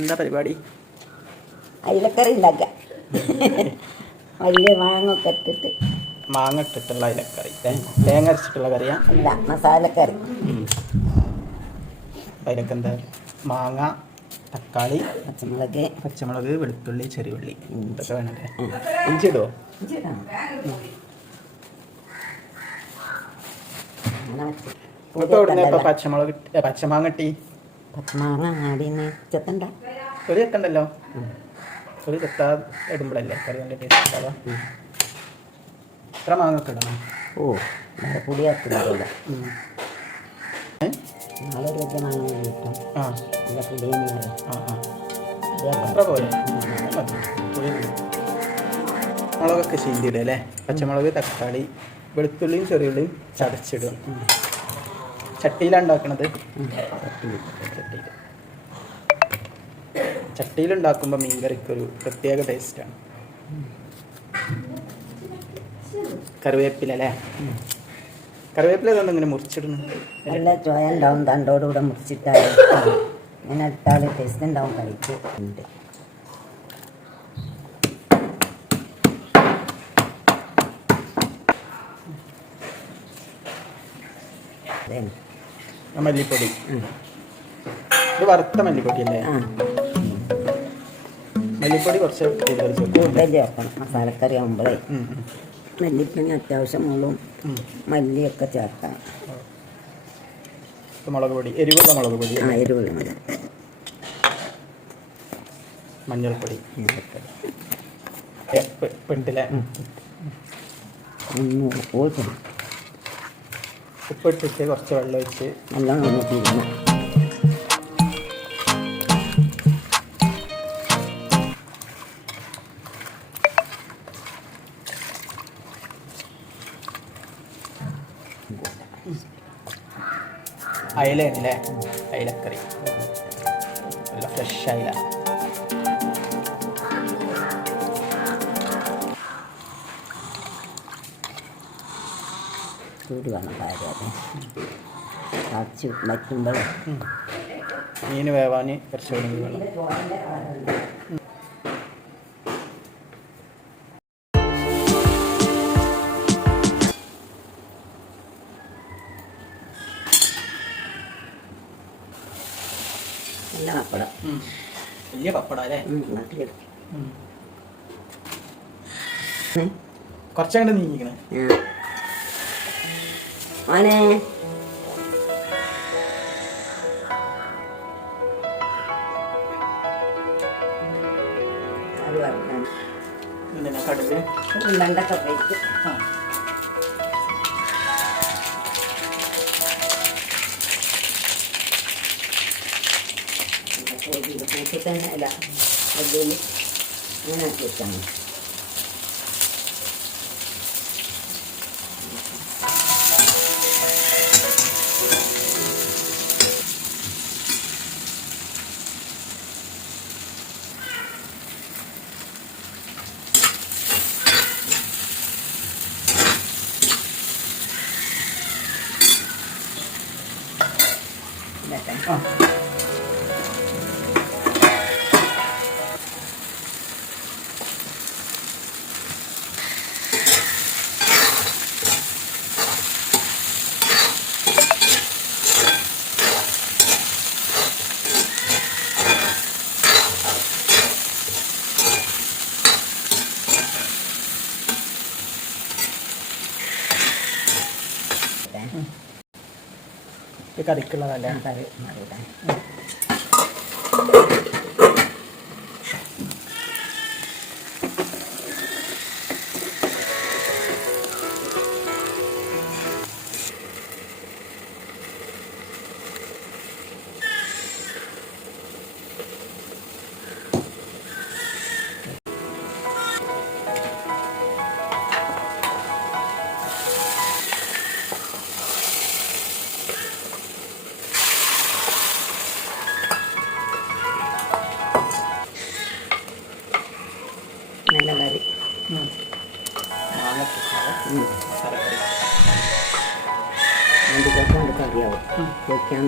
എന്താ പരിപാടി? അയിലക്കറി ഉണ്ടാക്കാം. വലിയ മാങ്ങൊക്കെ ഇട്ടിട്ട്. മാങ്ങ ഇട്ടിട്ടുള്ള അയിലക്കറി, തേങ്ങ അരച്ചിട്ടുള്ള കറിയാ? അല്ല, മസാലക്കറി. അതിലൊക്കെ എന്താ? മാങ്ങ, തക്കാളി, പച്ചമുളക്, വെളുത്തുള്ളി, ചെറിയുള്ളി ഇതൊക്കെ വേണല്ലേ? ഇഞ്ചി ഇടുമോ? പച്ചമാങ്ങ കിട്ടി? പച്ചമാങ്ങ അങ്ങാടിന്ന് ചെത്തണ്ട. ഒരു ചെത്തണ്ടല്ലോ, ഒരു ചെത്താ ഇടുമ്പോഴല്ലേ കറി നല്ല ടേസ്റ്റ് ഉണ്ടാവുക. എത്ര മാങ്ങ ഒക്കെ ഇടണം? ഓ, പൊടിയാക്കില്ല. നാളെ ഒരു വലിയ മാങ്ങ കിട്ടും. നല്ല പൊടിയാണ്. അത്ര പോലെ മുളകൊക്കെ ചീന്തിയിടുക അല്ലേ? പച്ചമുളക്, തക്കാളി, വെളുത്തുള്ളിയും ചെറിയുള്ളിയും ചതച്ചിടുക. ചട്ടിയിലാണ് ഉണ്ടാക്കണത്. ചട്ടിയിലുണ്ടാക്കുമ്പോൾ മീൻകറിക്കൊരു പ്രത്യേക ടേസ്റ്റാണ്. കറിവേപ്പില അല്ലേ? കറിവേപ്പില ഇതൊന്നും ഇങ്ങനെ മുറിച്ചിടുന്നുണ്ട്. നല്ല ചോയ ഉണ്ടാവും. തണ്ടോടുകൂടെ മുറിച്ചിട്ടാൽ ഇങ്ങനെ ഇട്ടാൽ ടേസ്റ്റ് ഉണ്ടാവും. കഴിച്ച് ഉണ്ട്. മല്ലിപ്പൊടി, ഇത് വറുത്ത മല്ലിപ്പൊടി അല്ലേ? മല്ലിപ്പൊടി കുറച്ച് കൂടുതൽ ചേർക്കണം. മസാലക്കറി ആകുമ്പോഴേ മല്ലിപ്പൊടി അത്യാവശ്യം മുളകും മല്ലിയൊക്കെ ചേർക്കാം. മുളക് പൊടി, എരിവുള്ള മുളക് പൊടി. എരിവുള്ള മുളക്. മഞ്ഞൾപ്പൊടി, പെണ്ടിലെ ഉപ്പിട്ടിട്ട് കുറച്ച് വെള്ളം ഒഴിച്ച് നല്ലോണം നോക്കിയിരുന്നു. അയിലല്ലേ? അയിലക്കറി നല്ല ഫ്രഷ് അയില. ചൂട് വേണം കാര്യം. കാച്ചി വയ്ക്കുമ്പോൾ മീൻ വേവാൻ കുറച്ച് വെള്ളം. നല്ല പപ്പടം, വലിയ പപ്പടം അല്ലേ? കുറച്ചങ്ങോട്ട് നീങ്ങിക്കണേ മോനെ. കടുക് വെണ്ടക്ക കഴിക്കും. കൂട്ടി തന്നെ അല്ല, വലിയ അങ്ങനെ ആക്കി വെച്ചാൽ മതി. കറിക്കുള്ളതല്ലേ? കറി നല്ല കറി. അതിൻ്റെ കറിയാവും. വയ്ക്കാൻ